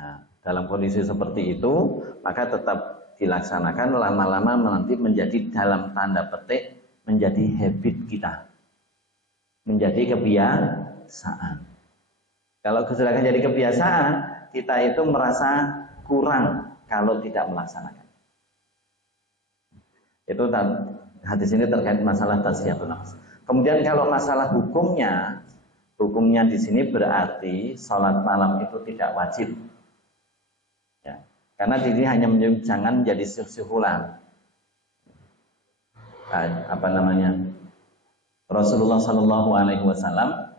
Nah, dalam kondisi seperti itu, maka tetap dilaksanakan, lama-lama nanti menjadi dalam tanda petik menjadi habit kita, menjadi kebiasaan. Kalau sudah jadi kebiasaan, kita itu merasa kurang kalau tidak melaksanakan. Itu hadis ini terkait masalah tazkiyatun nafas. Kemudian kalau masalah hukumnya di sini berarti sholat malam itu tidak wajib. Ya, karena di sini hanya jangan menjadi syuhulan. Rasulullah Shallallahu Alaihi Wasallam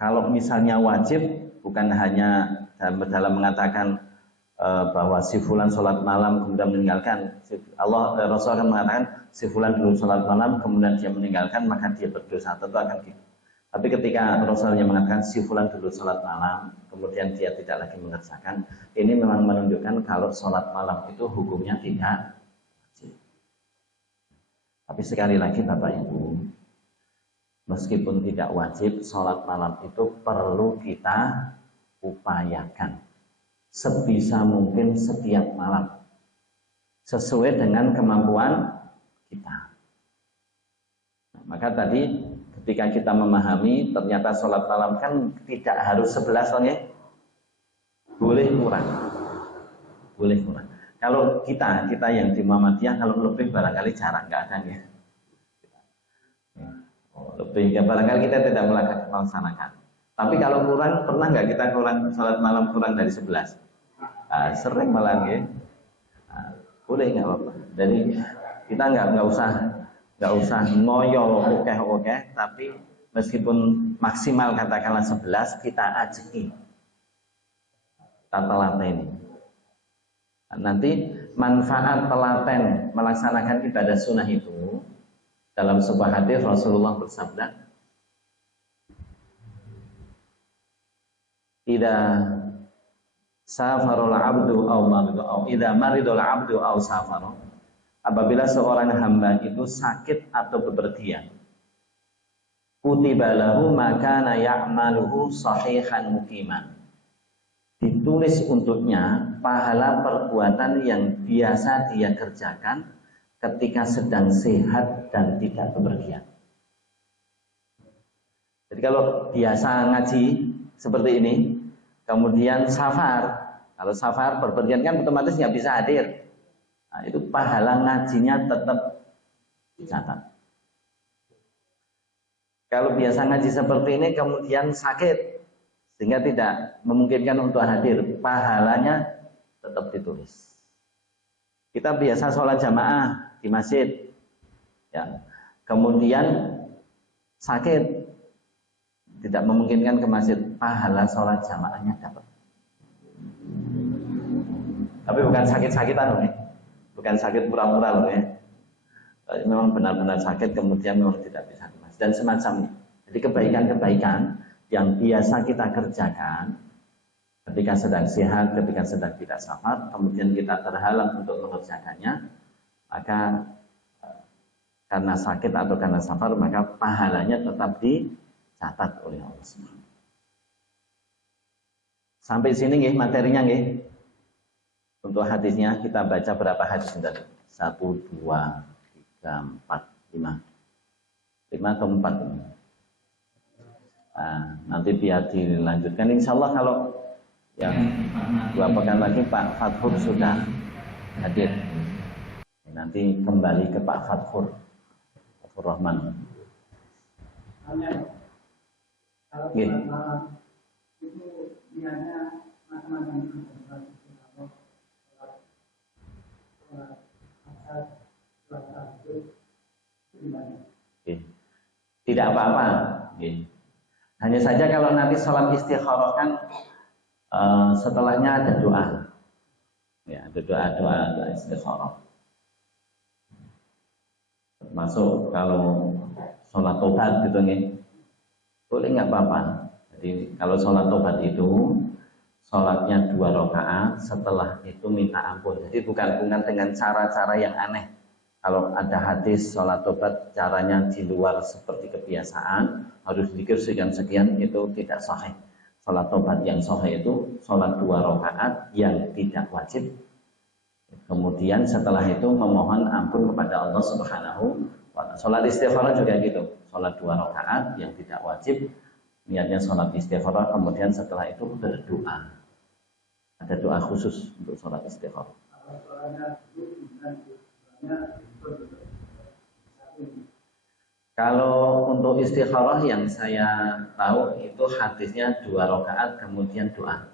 kalau misalnya wajib, bukan hanya dalam mengatakan bahwa si fulan sholat malam kemudian meninggalkan, Rasul akan mengatakan si fulan dulu sholat malam kemudian dia meninggalkan, maka dia berdosa, tentu akan gitu. Tapi ketika Rasulnya mengatakan si fulan dulu sholat malam kemudian dia tidak lagi mengerjakan, ini memang menunjukkan kalau sholat malam itu hukumnya tidak wajib. Tapi sekali lagi Bapak Ibu, meskipun tidak wajib, sholat malam itu perlu kita upayakan sebisa mungkin setiap malam, sesuai dengan kemampuan kita. Nah, maka tadi ketika kita memahami ternyata sholat malam kan tidak harus 11 ya, boleh kurang. Kalau kita yang di Muhammadiyah kalau lebih barangkali jarang, nggak ada ya. Lebih ya, barangkali kita tidak melaksanakan. Tapi kalau kurang, pernah nggak kita kurang sholat malam kurang dari 11? Sering malah ya. Boleh nggak apa-apa. Jadi kita nggak usah ngoyo oke, tapi meskipun maksimal katakanlah 11, kita ajeki, kita telateni. Nanti manfaat telaten melaksanakan ibadah sunnah itu, dalam sebuah hadis Rasulullah bersabda, "Idza safarul abdu aw maridu aw idza maridul abdu aw safara." Apabila seorang hamba itu sakit atau bepergian, kutiba lahu ma kana ya'maluhu sahihan muqiman. Ditulis untuknya pahala perbuatan yang biasa dia kerjakan ketika sedang sehat dan tidak bepergian. Jadi kalau biasa ngaji seperti ini, kemudian safar, kalau safar bepergian kan otomatis nggak bisa hadir. Nah, itu pahala ngajinya tetap dicatat. Kalau biasa ngaji seperti ini kemudian sakit sehingga tidak memungkinkan untuk hadir, pahalanya tetap ditulis. Kita biasa sholat jamaah di masjid, ya, kemudian sakit tidak memungkinkan ke masjid, pahala sholat jamaahnya dapat. Tapi bukan sakit-sakitan loh, bukan sakit pura-pura loh ya. Memang benar-benar sakit kemudian memang tidak bisa ke masjid dan semacamnya. Jadi kebaikan-kebaikan yang biasa kita kerjakan ketika sedang sehat, ketika sedang tidak safar, kemudian kita terhalang untuk mengerjakannya, maka karena sakit atau karena safar, maka pahalanya tetap dicatat oleh Allah SWT. Sampai sini nggih materinya nggih. Untuk hadisnya kita baca berapa hadis tadi? 1, 2, 3, 4, 5. 5 atau 4? Nanti biar dilanjutkan. Insya Allah kalau yang 2 pekan lagi Pak Fathur sudah hadir. Nanti kembali ke Pak Fathur Rahman. Itu biasanya macam-macam Oke. Tidak apa-apa. Oke. Hanya saja kalau nanti sholat istikharah kan setelahnya ada doa. Ya, ada doa istikharah. Termasuk kalau sholat tobat gitu nih, boleh nggak apa-apa. Jadi kalau sholat tobat itu sholatnya 2 rakaat, setelah itu minta ampun. Jadi bukan dengan cara-cara yang aneh. Kalau ada hadis sholat tobat caranya di luar seperti kebiasaan, harus zikir sekian itu tidak sahih. Sholat tobat yang sahih itu sholat 2 rakaat yang tidak wajib. Kemudian setelah itu memohon ampun kepada Allah Subhanahu wa ta'ala. Sholat istikharah juga gitu. Sholat 2 rakaat yang tidak wajib, niatnya sholat istikharah, kemudian setelah itu berdoa. Ada doa khusus untuk sholat istikharah. Kalau untuk istikharah yang saya tahu itu hadisnya 2 rakaat kemudian doa.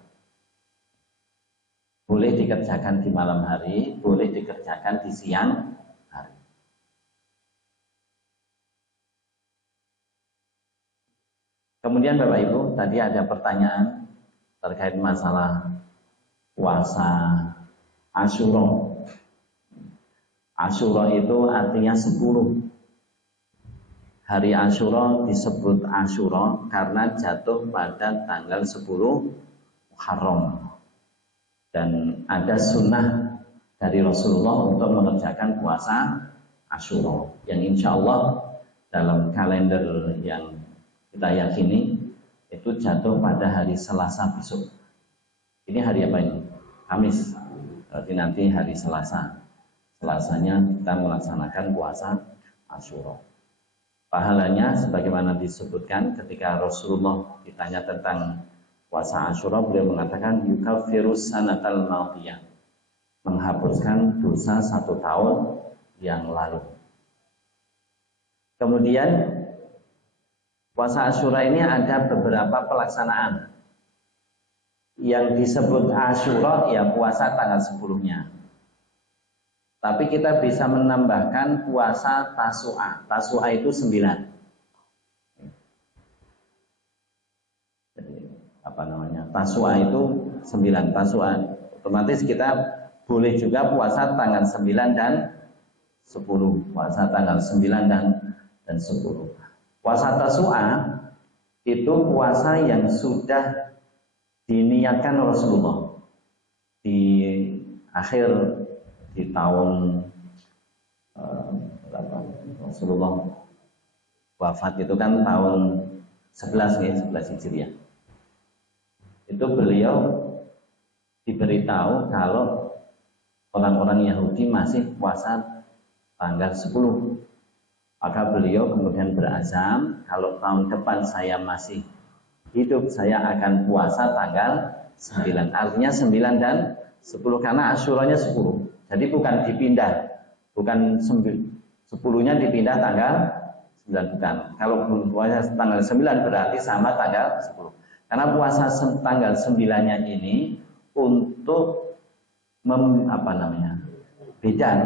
Boleh dikerjakan di malam hari, boleh dikerjakan di siang hari. Kemudian Bapak Ibu, tadi ada pertanyaan terkait masalah puasa Asyura. Asyura itu artinya 10. Hari Asyura disebut Asyura karena jatuh pada tanggal 10 Muharram. Dan ada sunnah dari Rasulullah untuk mengerjakan puasa Asyura yang insya Allah dalam kalender yang kita yakini itu jatuh pada hari Selasa besok. Ini hari apa ini? Kamis. Berarti nanti hari Selasa. Selasanya kita melaksanakan puasa Asyura. Pahalanya sebagaimana disebutkan ketika Rasulullah ditanya tentang puasa Asyura, beliau mengatakan yukafirus sanatal madiyah, menghapuskan dosa 1 tahun yang lalu. Kemudian puasa Asyura ini ada beberapa pelaksanaan. Yang disebut Asyura ya puasa tanggal 10-nya. Tapi kita bisa menambahkan puasa Tasu'a. Tasu'a itu 9. Tasu'a itu 9. Tasu'a otomatis kita boleh juga puasa tanggal 9 dan 10. Puasa tanggal 9 dan 10. Puasa Tasu'a itu puasa yang sudah diniatkan Rasulullah di akhir di tahun Rasulullah wafat itu kan tahun 11 nih, 11 Hijriah. Itu beliau diberitahu kalau orang-orang Yahudi masih puasa tanggal 10. Maka beliau kemudian berazam, kalau tahun depan saya masih hidup, saya akan puasa tanggal 9. Artinya 9 dan 10 karena Asyuranya 10. Jadi bukan dipindah, bukan 10-nya dipindah tanggal 9, bukan. Kalau puasa tanggal 9 berarti sama tanggal 10. Karena puasa tanggal 9-nya ini untuk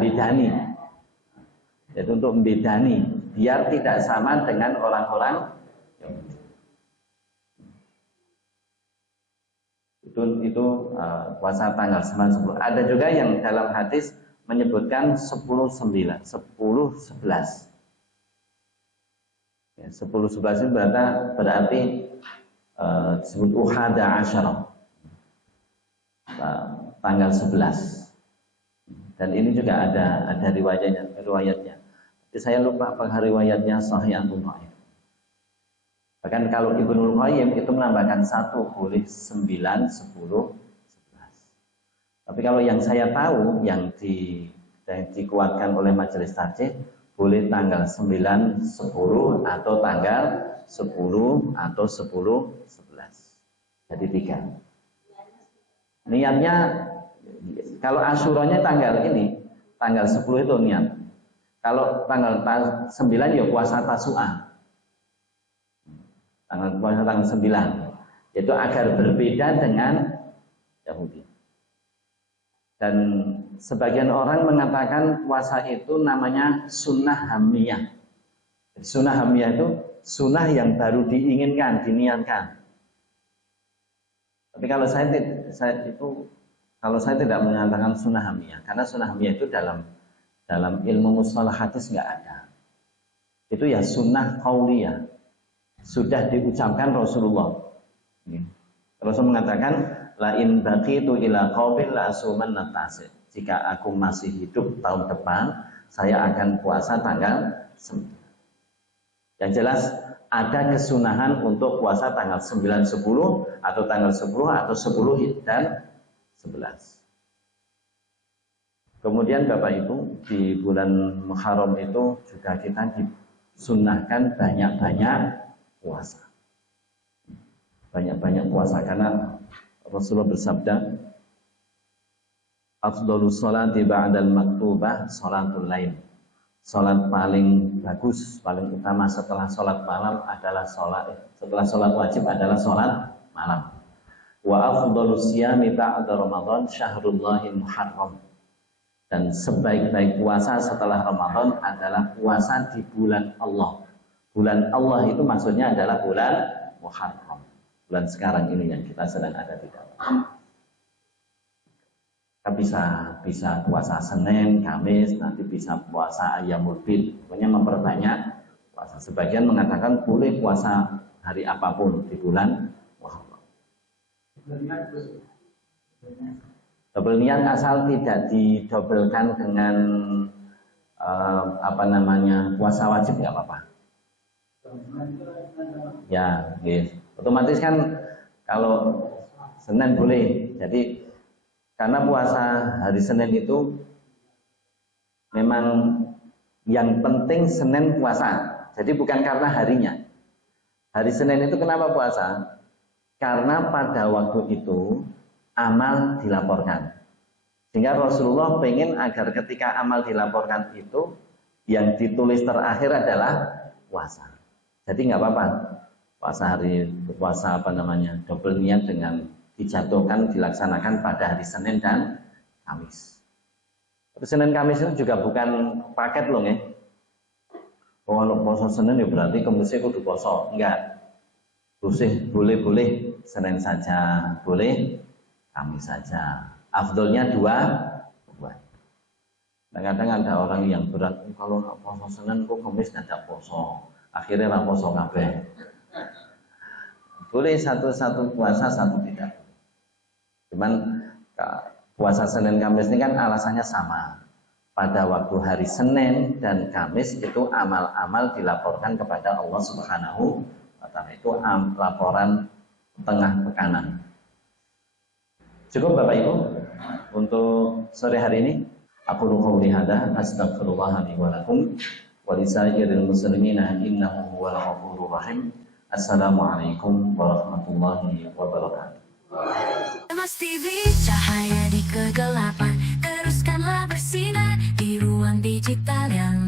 bedani. Yaitu untuk membedani biar tidak sama dengan orang-orang itu puasa tanggal 9 10. Ada juga yang dalam hadis menyebutkan 10-9, 10-11. Ya, 10-11 itu berarti disebut uhada asyara, tanggal 11. Dan ini juga ada riwayatnya. Jadi saya lupa apakah riwayatnya sahih atau dhaif. Bahkan kalau Ibnul Qayyim itu menambahkan 1 boleh 9, 10, 11. Tapi kalau yang saya tahu yang dikuatkan oleh majelis tarjih boleh tanggal 9, 10 atau tanggal 10 atau 10, 11. Jadi 3. Niatnya kalau Asyuranya tanggal 10 itu niat. Kalau tanggal 9 ya puasa Tasu'a. Puasa tanggal 9. Itu agar berbeda dengan Yahudi. Dan sebagian orang mengatakan puasa itu namanya sunnah hamiyah. Sunnah hamiyah itu sunnah yang baru diinginkan, diniatkan. Tapi kalau saya tidak mengatakan sunnah hamiyah, karena sunnah hamiyah itu dalam ilmu mustalah hadis nggak ada. Itu ya sunnah qauliyah, sudah diucapkan Rasulullah. Rasul mengatakan, la in baqitu ila qaumin la asumanna tasik. Jika aku masih hidup tahun depan, saya akan puasa tanggal 9. Yang jelas ada kesunahan untuk puasa tanggal 9, 10 atau tanggal 10 atau 10 dan 11. Kemudian Bapak Ibu, di bulan Muharram itu juga kita disunahkan banyak-banyak puasa. Banyak-banyak puasa karena Rasulullah bersabda, afdhalus sholati ba'dal maktubah sholatul lail. Sholat paling bagus, paling utama setelah sholat malam adalah setelah sholat wajib adalah sholat malam. Wa afdhalus siyami ba'da Ramadan syahrullahil muharram. Dan sebaik-baik puasa setelah Ramadan adalah puasa di bulan Allah. Bulan Allah itu maksudnya adalah bulan Muharram. Bulan sekarang ini yang kita sedang ada di dalam. Kita bisa puasa Senin, Kamis, nanti bisa puasa Ayyamul Bid. Pokoknya memperbanyak puasa. Sebagian mengatakan boleh puasa hari apapun di bulan Muharram. Double niat asal tidak didobelkan dengan puasa wajib nggak apa-apa. Ya, yes. Otomatis kan kalau Senin boleh. Jadi karena puasa hari Senin itu memang yang penting Senin puasa. Jadi bukan karena harinya. Hari Senin itu kenapa puasa? Karena pada waktu itu amal dilaporkan. Sehingga Rasulullah pengen agar ketika amal dilaporkan itu yang ditulis terakhir adalah puasa. Jadi nggak apa-apa puasa double niat dengan dijatuhkan, dilaksanakan pada hari Senin dan Kamis. Tapi Senin Kamis itu juga bukan paket loh ya. Kalau puasa Senin ya berarti Kamisnya kudu puasa. Enggak. Boleh Senin saja, boleh Kamis saja. Afdolnya dua. Kadang-kadang ada orang yang berat, kalau nggak puasa Senin kok Kamis nggak ada puasa. Akhirnya nggak puasa kabeh. Boleh satu puasa, satu tidak. Cuman puasa Senin Kamis ini kan alasannya sama. Pada waktu hari Senin dan Kamis itu amal-amal dilaporkan kepada Allah Subhanahu wa Ta'ala. Itu laporan tengah pekanan. Cukup Bapak Ibu untuk sore hari ini. Aku qouli hadza astaghfirullah li wa lakum wa lisairil muslimina innahu huwal ghafurur rahim. Assalamualaikum warahmatullahi wabarakatuh. Mas TV, cahaya di kegelapan, teruskanlah bersinar di ruang digital yang